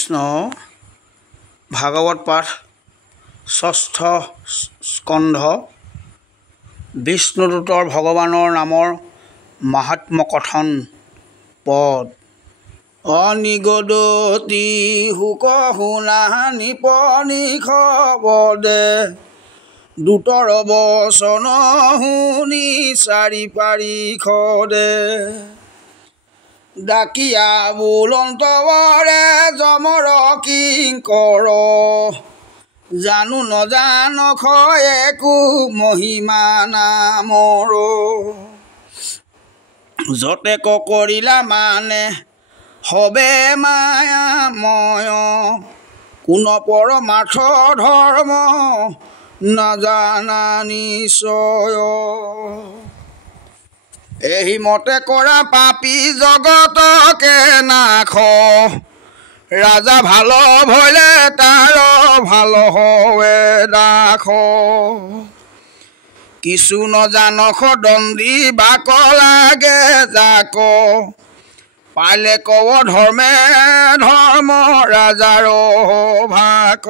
কৃষ্ণ ভাগৱত পাঠ ষষ্ঠ স্কন্ধ বিষ্ণুদূতৰ ভগৱানৰ নামৰ মাহাত্ম্য কথন পদ অনিগদতি হুক শুনা নিপনিষ বদে দূতৰ বচন শুনি চাৰি পাৰিষ দে ডাকিয়া বুলন্তৰে যমৰ কিংকৰ জানো নজান একো মহিমা নামৰ যতে কৰিলা মানে হবে মায়াময় কোন পৰমাৰ্থ ধৰ্ম নাজানা নিশ্চয় এহি মতে কৰা পাপী জগতকে নাখ ৰাজা ভাল ভলে তাৰ ভাল হৱে দাখ কিছু নজানখ দণ্ডী বাক লাগে যাক পালে কৱ ধৰ্মে ধৰ্ম ৰাজাৰ ভাক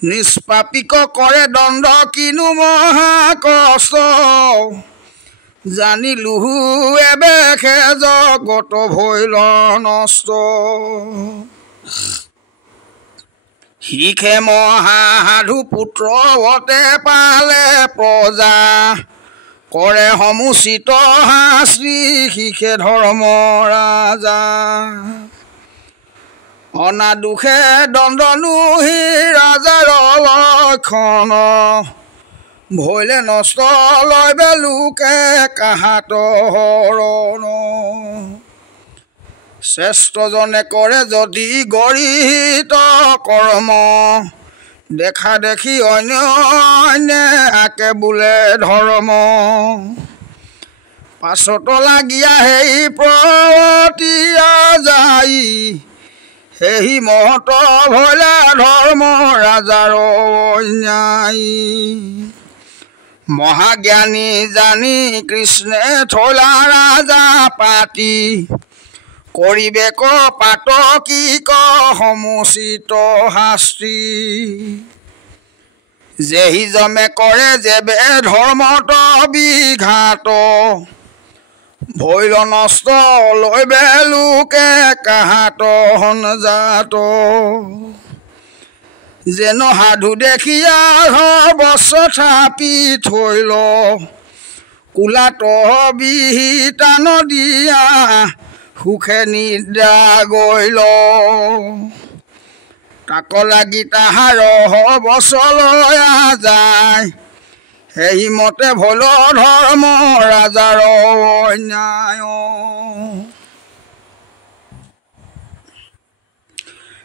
নিষ্পাপিক কৰে দণ্ড কিনো মহা কষ্ট জানিলো এবেখে জগত ভৈল নষ্ট শিখে মহাসাধু পুত্ৰ অতে পালে প্ৰজা কৰে সমুচিত শাস্ত্ৰী শিখে ধৰ্ম ৰাজা অনাদুখে দণ্ডনুহি ৰাজাৰ লক্ষণ ভৈলে নষ্ট লয় বেলোকে কাহাত হৰণ শ্ৰেষ্ঠজনে কৰে যদি গৰিহিত কৰ্ম দেখা দেখি অন্যে আকে বোলে ধৰ্ম পাছত লাগিয়া সেই প্ৰৱৰ্তিয়া যাই সেই মহত ভৈলা ধৰ্ম ৰাজাৰ অন্যায় মহাজ্ঞানী জানি কৃষ্ণে থলা ৰাজা পাতি কৰিবে ক পাত কি ক সমুচিত শাস্ত্ৰী যেহি জমে কৰে যেবে ধৰ্মত বিঘাত ভৈল নষ্ট লৈ বেলোকে কাহাত সনজাত যেন সাধু দেখিয়া বস্ত্ৰ থাপি থৈল কোলাত বিহিতা নদিয়া সুখে নিদ্ৰা গৈল তাক লাগি তাহাৰ বচলয়া যায় সেই মতে ভৈল ধৰ্ম ৰাজাৰ অন্যায়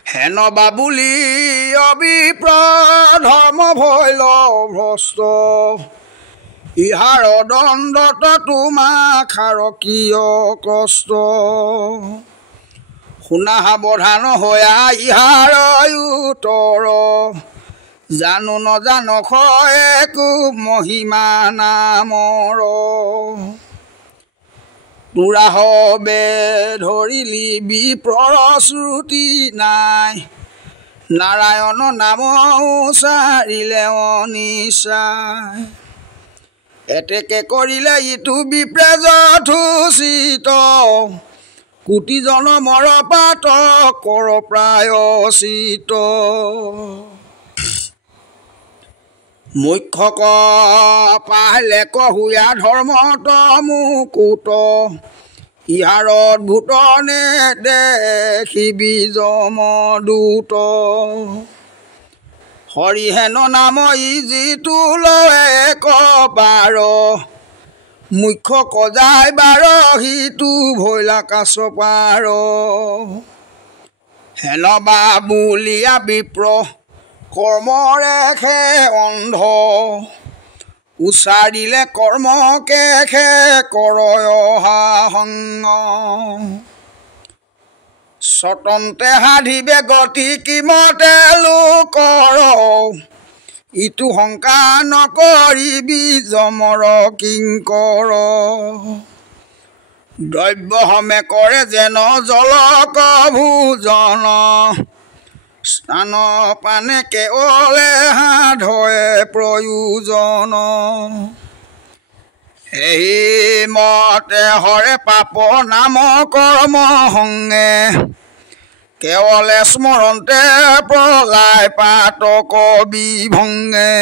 হেন বাবুলি অবিপ্ৰ ধৰ্ম ভৈল ভ্ৰষ্ট ইহাৰ দণ্ডত তোমাক কিয় কষ্ট শুনা সাৱধান হৈয়া ইহাৰ উত্তৰ জানো নজান একো মহিমা নামৰ তোৰা হবে ধৰিলি বিপ্ৰৰ শ্ৰুতি নাই নাৰায়ণ নাম উচাৰিলে অনিচাই এতেকে কৰিলে ইটো বিপ্ৰে যথোচিত কোটি জনমৰ পাত কৰ প্ৰায়চিত মুখ্যক পালে কহুয়া ধৰ্মত মুকুত ইহাৰ অদ্ভুত নে দেখিবি যমদূত হৰিহেন নাম ই যিটো লয় কবাৰ মুখ্য কজাই বাৰ সিটো ভৈলা কাছ পাৰ হেন বাবুলিয়া বিপ্ৰ কৰ্মৰেখে অন্ধ উচাৰিলে কৰ্মকে খে কৰয় সংগ স্বতন্ত্ৰে সাধিবে গতি কিমতে লোকৰ ইটো শংকা নকৰিবি যমৰ কিংকৰ দ্ৰব্য সমে কৰে যেন জলক ভোজন স্নান পানে কেৱলে সাধয়ে প্ৰয়োজন এই মতে হৰে পাপ নাম কৰ্ম সংগে কেৱলে স্মৰণতে প্ৰলায় পাতক বিভংগে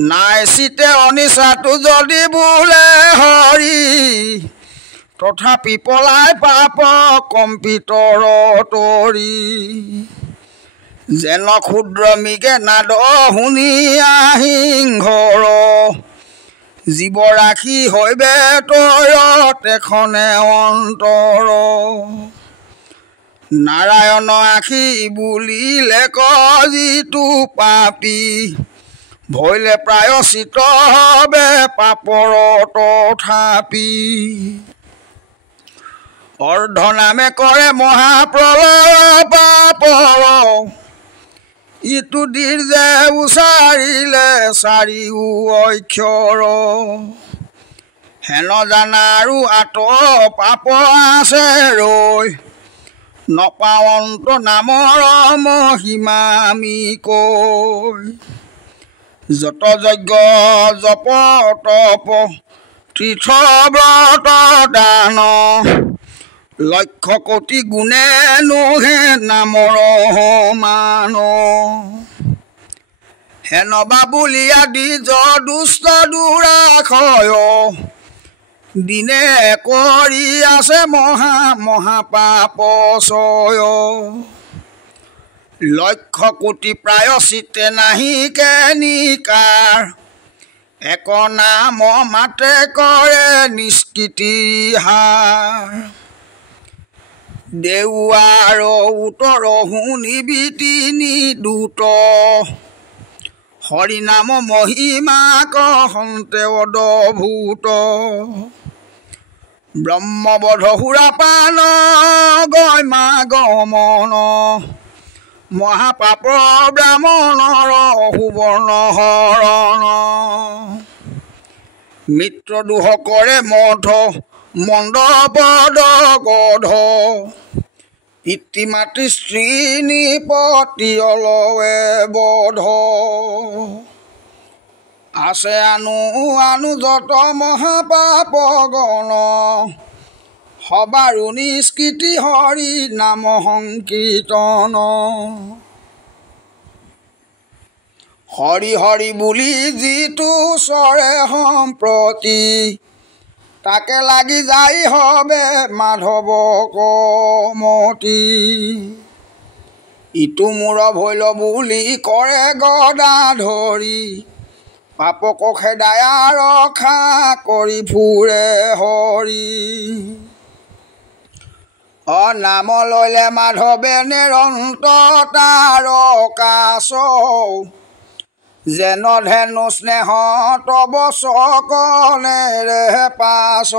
নাই চিতে অনিচাটো যদি বোলে হৰি তথাপি পলাই পাপ কম্পিতৰ তৰি যেন ক্ষুদ্ৰ মৃগে নাদ শুনি সিংহৰ জীৱ ৰাখি হৈবে তয়ত এখনে অন্তৰ নাৰায়ণ আখি বুলিলে যিটো পাপী ভৈলে প্ৰায়চিত হবে পাপৰ তথাপি অৰ্ধনামে কৰে মহাপ্ৰলয় পাপৰ ইটো দীৰ্ঘে উচাৰিলে চাৰিও অক্ষৰ হেন জানা আৰু আত পাপ আছে ৰৈ নপাৱন্ত নামৰ মহিমা আমি কৈ যত যজ্ঞ জপ তপ তীৰ্থ ব্ৰত দান লক্ষ কোটি গুণে নোহে নামৰ সমান হেন বাবুলি আদি দুষ্ট দুৰাশয় দিনে কৰি আছে মহা মহাপাপচয় লক্ষ কোটি প্ৰায়চিতে নাহি কেনিকাৰ এক নাম মাতে কৰে নিষ্কৃতি হাৰ দেউৱাৰ উত্তৰ শুনিবি তিনি দূত হৰিনাম মহিমা কহন্তে অদভূত ব্ৰহ্মবধ সুৰাপান গমা গমন মহাপাপ ব্ৰাহ্মণৰ সুবৰ্ণ হৰণ মিত্ৰ দুহ কৰে মঠ মণ্ডপদ গধ পিতৃ মাতৃ স্ত্ৰী নিপতি অলৱে বধ আছে আনু যত মহাপাপ গণ সবাৰো নিষ্কৃতি হৰি নাম সংকীৰ্তন হৰি হৰি বুলি যিটো চৰে সম্প্ৰতি তাকে লাগি যাই হবে মাধৱ কমতি ইটো মূৰ ভৈল বুলি কৰে গদা ধৰি পাপক খেদায়া ৰখা কৰি ফুৰে হৰি নাম ললে মাধৱে নিৰন্তৰ তাৰকাশ যেন ধেনু স্নেহ তব চকনেৰে পাছ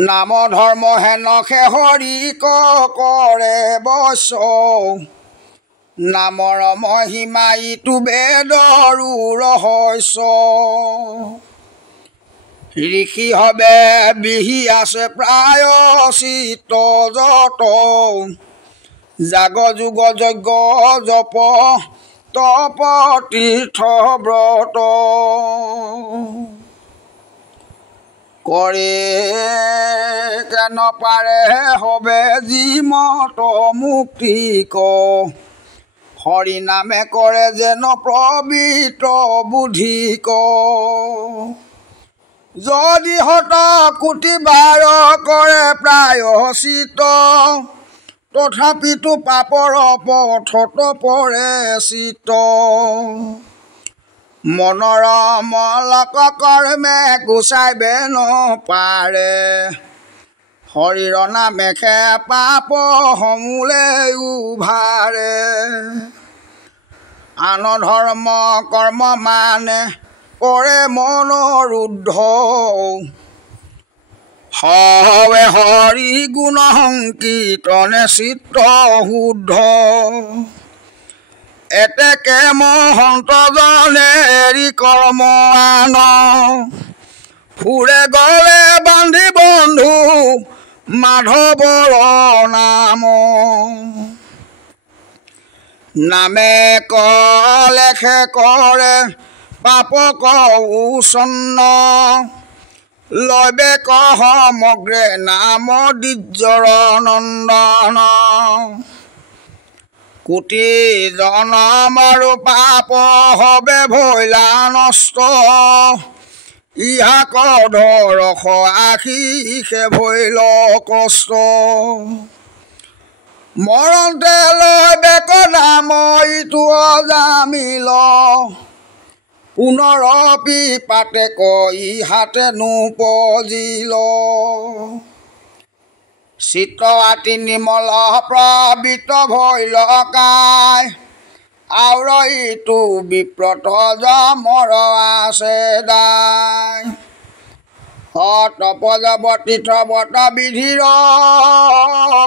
নাম ধৰ্ম হেনকে হৰি কৰে বচ নামৰ মহিমা ইটো বেদৰো ৰহস্য ঋষি হবে বিহি আছে প্ৰায়চিত যত জাগ যুগ যজ্ঞ জপ তপ তীৰ্থ ব্ৰত কৰে কেন পাৰে হবে যিমত মুক্তি ক হৰি নামে কৰে যেন পবিত্ৰ বুদ্ধি ক যদি হত কোটি বাৰ কৰে প্ৰায়চিত তথাপিতো পাপৰ পথত পৰে চিত মনোৰম লক কৰ্মে গুচাইবে নপাৰে হৰিৰ নামেখে পাপ সমূলে উভাৰে আন ধৰ্ম কৰ্ম মানে কৰে মনোৰুদ্ধ হৱে হৰি গুণ সংকীৰ্তনে চিত্ত শুদ্ধ এতেকে মহন্ত জনে এৰি কৰ্ম আন সুৰে গলে বান্ধি বন্ধু মাধৱৰ নাম নামে কলেখে কৰে পাপক উচন্ন লবে সমগ্ৰে নাম দিজ্জৰ নন্দন কোটি জনম আৰু পাপ হবে ভৈলা নষ্ট ইহাক ধৰখ আশীষে ভৈল কষ্ট মৰণতে লবে নাম ইটো অজামিল পুনৰ পিপাতে ইহাতে নুপজিল চিত আতি নিমল প্ৰবৃত ভৈল কায় আউৰ ইটো বিপ্ৰত জমৰ আছে দায় তপজৱতী থবত বিধিৰ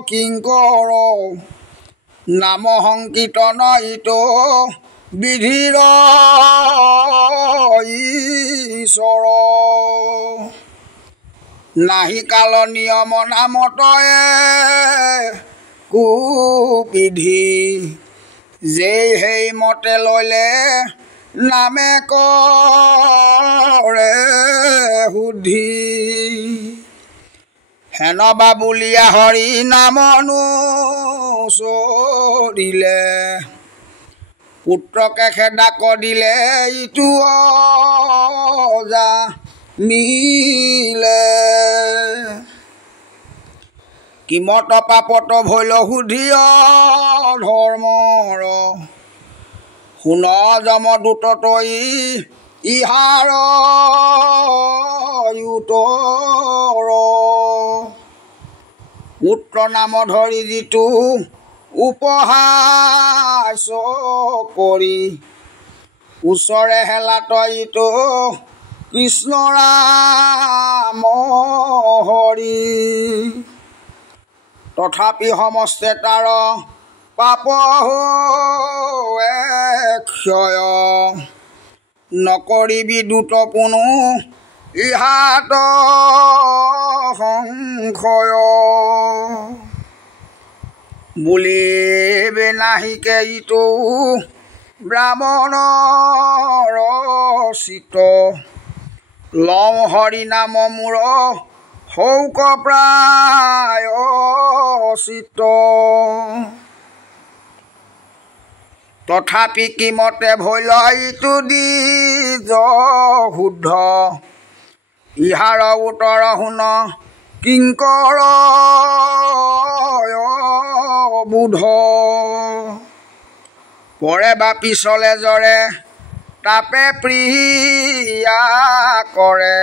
কিংকৰ নাম সংকীৰ্তন ইটো বিধিৰ ঈশ্বৰ নাহি কাল নিয়ম নামতয়ে কুবিধি যেই সেই মতে ললে নামে কৰে শুদ্ধি হেন বাবুলীয়া হৰি নামনো চৰিলে পুত্ৰকে খেদাক দিলে ইটো মিলে কিমত পাপত ভৈল শুদ্ধিয় ধৰ্মৰ শুন যমদূত ইহাৰ উত্তৰ পুত্ৰ নাম ধৰি যিটো উপহাস কৰি ওচৰে হেলাত ইটো কৃষ্ণ ৰাম হৰি তথাপি সমস্তে তাৰ পাপ ক্ষয় নকৰিবি দূত পুনু ইহাত সংশয় বুলিবে নাহিকে ইটো ব্ৰাহ্মণৰ চিত লওঁ হৰি নাম মূৰ শৌক প্ৰায় চিত তথাপি কিমতে ভৈল ইটো দ্বিজ শুদ্ধ ইহাৰ উত্তৰ শুন কিংকৰ বুধ পৰে বা পিছলে জৰে তাপে প্ৰিয়া কৰে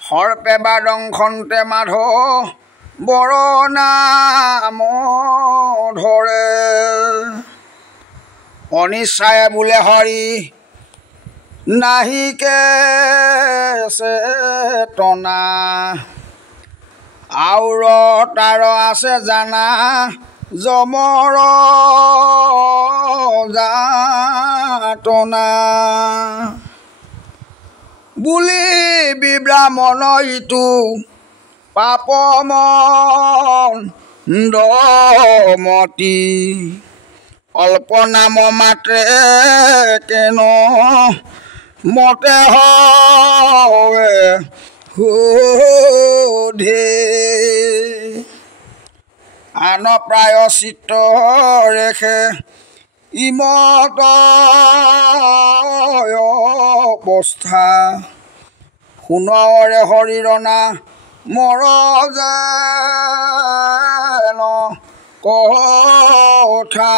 সৰ্পে বা দংশন্তে মাধ বৰ নাম ধৰে অনিচ্ছায়ে বোলে হৰি নাহিকে চেতনা আউৰ তাৰ আছে জানা যমৰ যাতনা বুলি বিব্ৰাহ্মণ ইটো পাপ মন্দমতি অল্প নাম মাত্ৰে কেন মতে হয় সুধে আন প্ৰায় চিত্ত ৰেখে ইমত অৱস্থা শুনৰে হৰিৰণা মৰ যেন কথা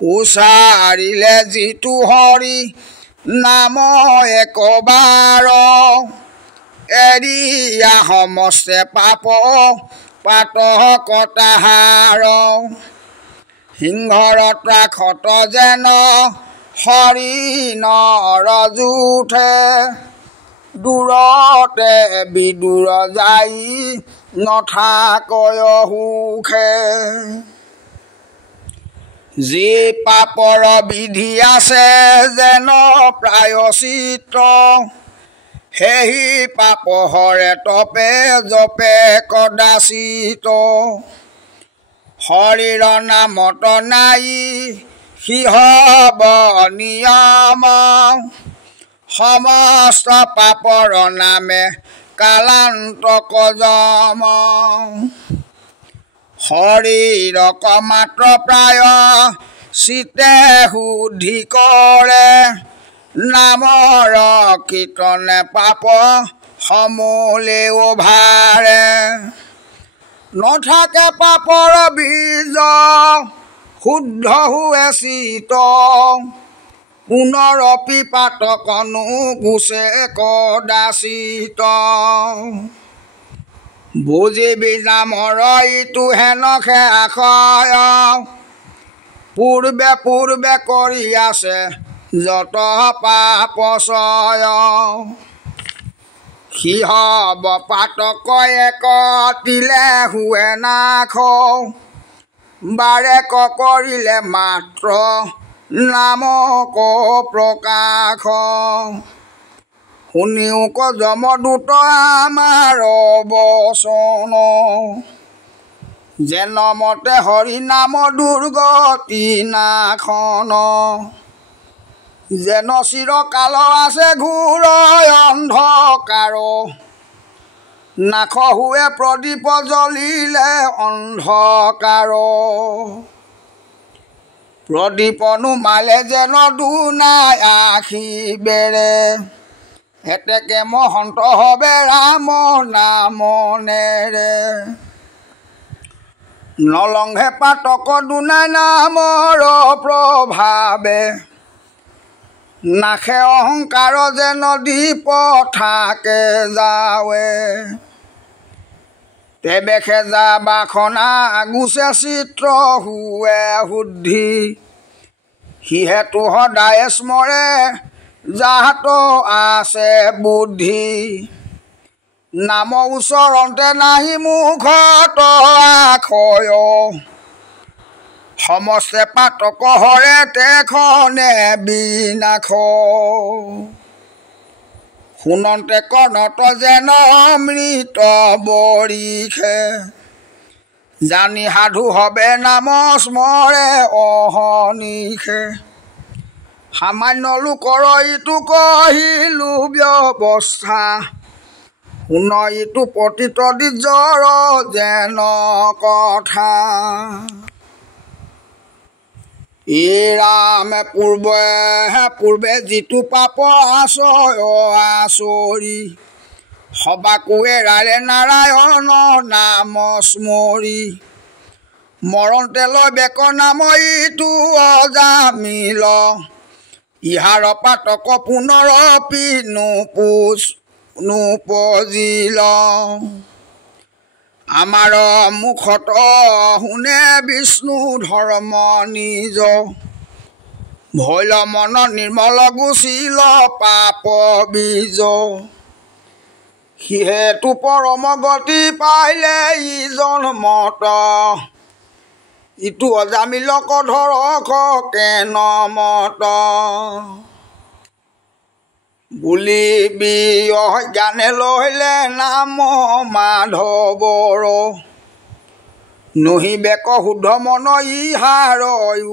উচাৰিলে যিটো হৰি নাম একবাৰ এৰিয়া সমস্তে পাপ পাত কটাহাৰ সিংহৰ ত্ৰাখত যেন হৰি নৰজুঠে দূৰতে বিদূৰ যাই নথাকয় সুখে যি পাপৰ বিধি আছে যেন প্ৰায়শ্চিত্ত সেই পাপ হৰে তপে জপে কদাচিত শৰীৰ নামত নাই সিহব নিয়ম সমস্ত পাপৰ নামে কালান্তক জম শৰীৰক মাত্ৰ প্ৰায় চিতে শুদ্ধি কৰে নামৰ কীৰ্তনে পাপ সমূলেও ভাৰে নথাকে পাপৰ বীজ শুদ্ধ हुए চিত পুনৰপি পাতকনো গুচে কদাচিত বুজিবি নামৰ ইটো হেনকে আশয় পূৰ্বে পূৰ্বে কৰি আছে যত পাপচয় সিহব পাতক একতিলে হুৱে নাখ বাৰেক কৰিলে মাত্ৰ নামক প্ৰকাশ শুনিও ক যমদূত আমাৰ বচন যেন মতে হৰি নাম দুৰ্গতি নাখন যেন চিৰকাল আছে ঘূৰ অন্ধকাৰ নাখ হুৱে প্ৰদীপ জ্বলিলে অন্ধকাৰ প্ৰদীপ নুমালে যেন দুনাই আখি বেৰে এতেকে মহন্ত হবে ৰাম নামনেৰে নলংঘে পাতক দুনাই নামৰ প্ৰভাৱে নাখে অহংকাৰ যেন দীপ থাকে যাৱে তেবেখে যা বাসনা গুচে চিত্ৰ হুৱে শুদ্ধি সিহেতু সদায় স্মৰে যাহাত আছে বুদ্ধি নাম উচৰণতে নাহি মুখত আখয় সমস্তে পাতক হৰে তেখনে বিনাশ শুনন্তে কৰ্ণত যেন অমৃত বৰিষে জানি সাধু হবে নাম স্মৰে অহনিশে সামান্য লোকৰ ইটো কহিলো ব্যৱস্থা শুন ইটো পতিত দ্বিজৰ যেন কথা ৰামে পূৰ্বে যিটো পাপ আচয় আচৰি সবাকো এৰালে নাৰায়ণ নাম স্মৰি মৰণতে লৈ বেক নাম ইটো অজামিল ইহাৰ পাতক পুনৰপি নুপজিল আমাৰ মুখত শুনে বিষ্ণু ধৰ্ম নিজ ভৈল মন নিৰ্মল গুচিল পাপ বীজ সিহেতু পৰম গতি পাইলে ইজন মত ইটো অজামিলক ধৰক কেন মত বুলিবি অজ্ঞানে লহিলে নাম মাধৱৰ নহিবেক শুদ্ধ মন ইহাৰ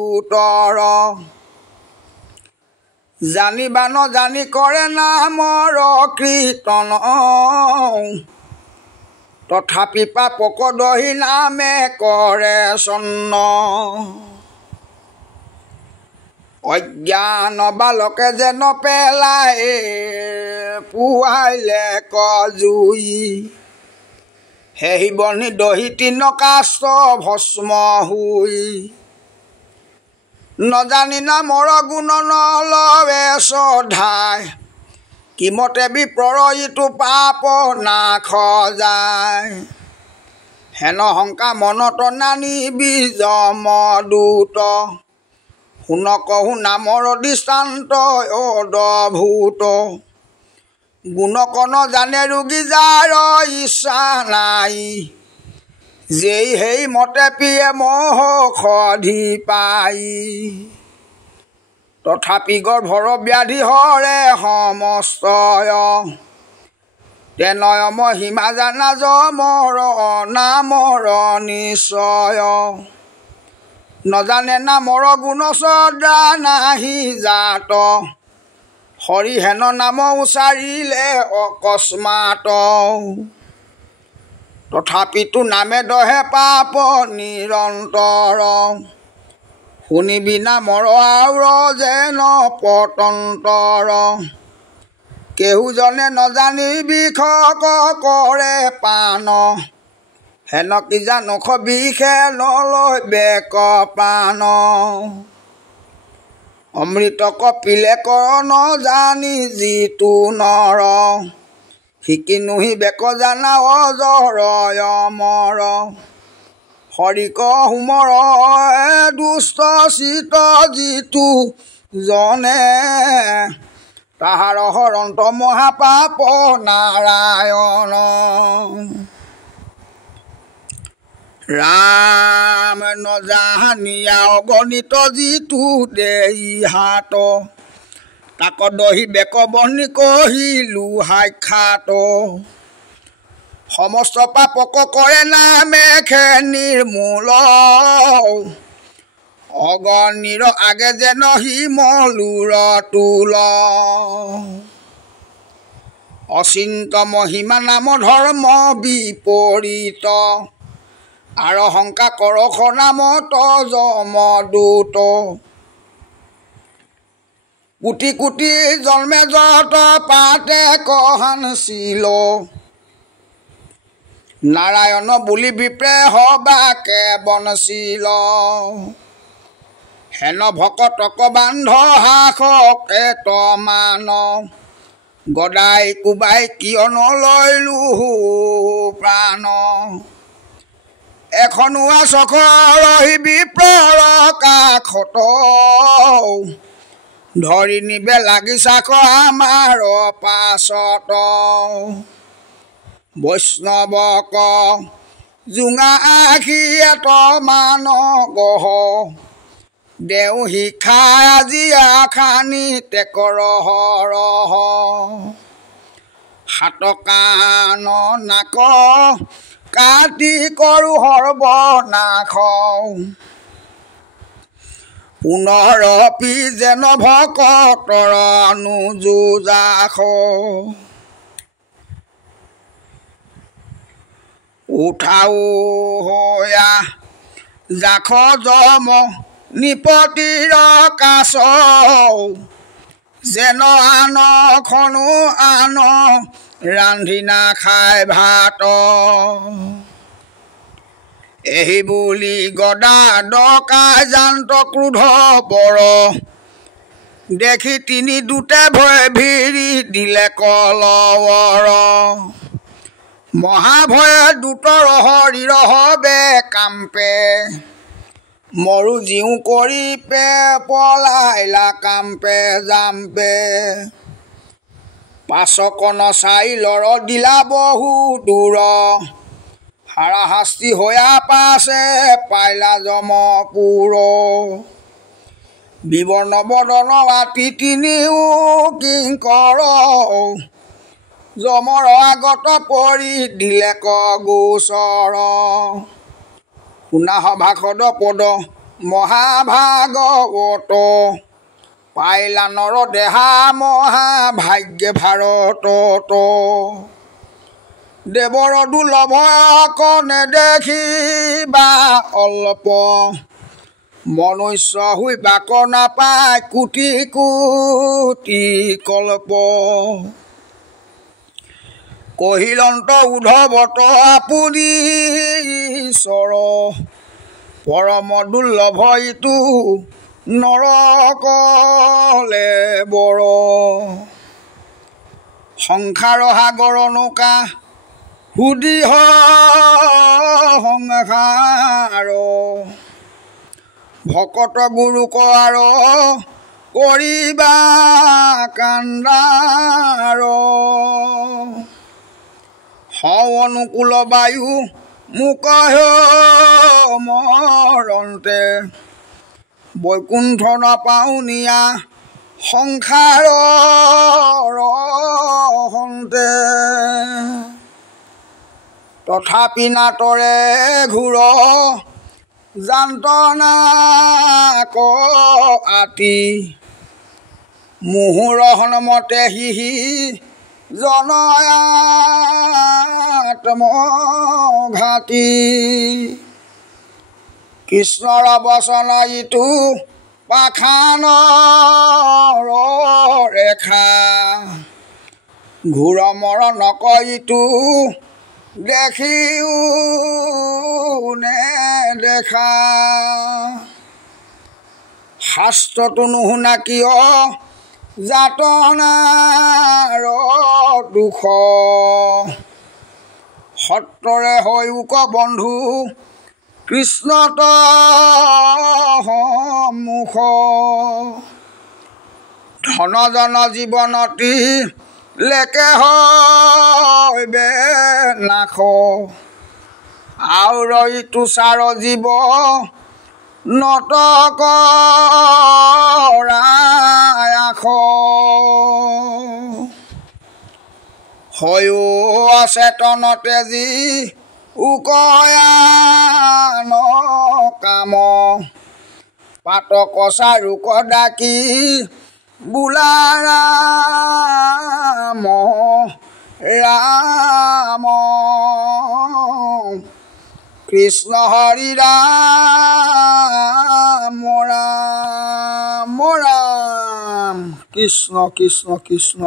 উত্তৰ জানিবা নজানি কৰে নামৰ কীৰ্তন তথাপি পাপক দহি নামে কৰে চন্ন অজ্ঞান বালকে যেন পেলাই পুৱাইলে কজুই সেই বনি দহি তিন কাষ্ট ভস্ম হুই নজানি নামৰ গুণ নলৱে শ্ৰদ্ধাই কিমতে বিপ্ৰৰ ইটো পাপ নাশ যায় হেন শংকা মনত নানিবি যমদূত শুনক নামৰ দৃষ্টান্ত অদভূত গুণক নজানে ৰোগী যাৰ ইচ্ছা নাই যেই সেই মতে পিয়ে মহৌষধি পাই তথাপি গৰ্ভৰ ব্যাধি হৰে সমস্তয় তেনয় মহিমা জানা যমৰ নামৰ নিশ্চয় নজানে নামৰ গুণ শ্ৰদ্ধা নাহি জাত হৰি হেন নাম উচাৰিলে অকস্মাত তথাপিতো নামে দহে পাপ নিৰন্তৰ শুনিবি নামৰ আউৰ যেন পতন্তৰ কেহুজনে নজানি বিষক কৰে পান হেন কি জানক বিষে নলয় বেক প্ৰাণ অমৃত কপিলে কৰ নজানি যিটো নৰ শিকি নুহি বেক জানা অজৰ অমৰ হৰিক হুমৰ দুষ্ট চিত যিটো জনে তাহাৰ হৰন্ত মহাপাপ নাৰায়ণ ৰাম নজানিয়া অগণিত যিটো দেই হাত তাক দহি বেক বহ্নি কহিলো সাক্ষাৎ সমস্ত পাপক কৰে নামে খে নিৰ্মূল অগণিৰ আগে যেন হিমলুৰ তুল অচিন্ত মহিমা নাম ধৰ্ম বিপৰীত আৰু শংকা কৰখ নামত যমদূত কোটি কোটি জন্মে যত পাতে কহানছিল নাৰায়ণ বুলি বিপ্ৰে হবাকে বনছিল হেন ভকতক বান্ধ হাসকে তমান গদাই কোবাই কিয় নলৈলো প্ৰাণ এখনুৱা চখৰহি বিপ্ৰৰ কাষত ধৰি নিবে লাগিছাক আমাৰ পাছত বৈষ্ণৱক জোঙা আখিয়ে তমান গহ দেও শিক্ষা আজি আখানি টেকৰ ৰহ হাত কাণ নাক কাটি কৰো সৰ্বনাশ পুনৰ পি যেন ভকতৰ অনুযোজাস উঠাও হয়া জাখ যম নিপতিৰ কাছ যেন আন খনো আন ৰান্ধি নাখায় ভাত এই বুলি গদা ডকাই জান্ত ক্ৰোধ বৰ দেখি তিনি দুটে ভয় ভিৰি দিলে কলৱৰ মহাভয়ে দুটৰ হৰিৰ হবে কাম্পে মৰু জিউ কৰি পে পলাইলা কাম্পে জাম্পে পাছকন চাইলৰ দিলা বহু দূৰ হাৰাশাস্তি হোৱা পাছে পাইলা যমপুৰ বিবৰ্ণ বদন আতি তিনিও কিংকৰ যমৰ আগত পৰি দিলে গোচৰ শুনা সভাসদ পদ মহাভাগৱত পাইলা নৰ দেহা মহাভাগ্যে ভাৰতত দেৱৰ দুৰ্লভ কনে দেখিবা অল্প মনুষ্য হৈ বাক নাপায় কোটি কোটি কল্প কহিলন্ত উদ্ধৱত আপুনি ঈশ্বৰ পৰম দুৰ্লভ ইটো নৰকলে বৰ সংসাৰ সাগৰ নৌকা সুধি সংসাৰ ভকত গুৰুক আৰু কৰিবা কান্দাৰ অনুকূল বায়ু মুকহে মৰন্তে বৈকুণ্ঠ নাপাউনিয়া সংসাৰৰ হন্তে তথাপি নাটৰে ঘূৰ যান্তনা ক আতি মুহুৰ হনমতে হিহি জনয়াত্মঘাতী কৃষ্ণৰ বচন ইটো পাখানৰ ৰেখা ঘূৰ মৰণ কইটো দেখিও নেদেখা শাস্ত্ৰটো নুশুনা কিয় যাতনাৰ দুখ সত্ৰৰে হৈও ক বন্ধু কৃষ্ণত সন্মুখ ধনজন জীৱনতি লেকে হৈবে নাশ আউৰ ইটো চাৰ জীৱ নটক ৰায়াস হৈও অচেতনতে যি উকয়ান কাম পাতক চাৰুক ডাকি বোলা ৰাম ৰাম কৃষ্ণ হৰি ৰাম ৰাম ৰাম কৃষ্ণ কৃষ্ণ কৃষ্ণ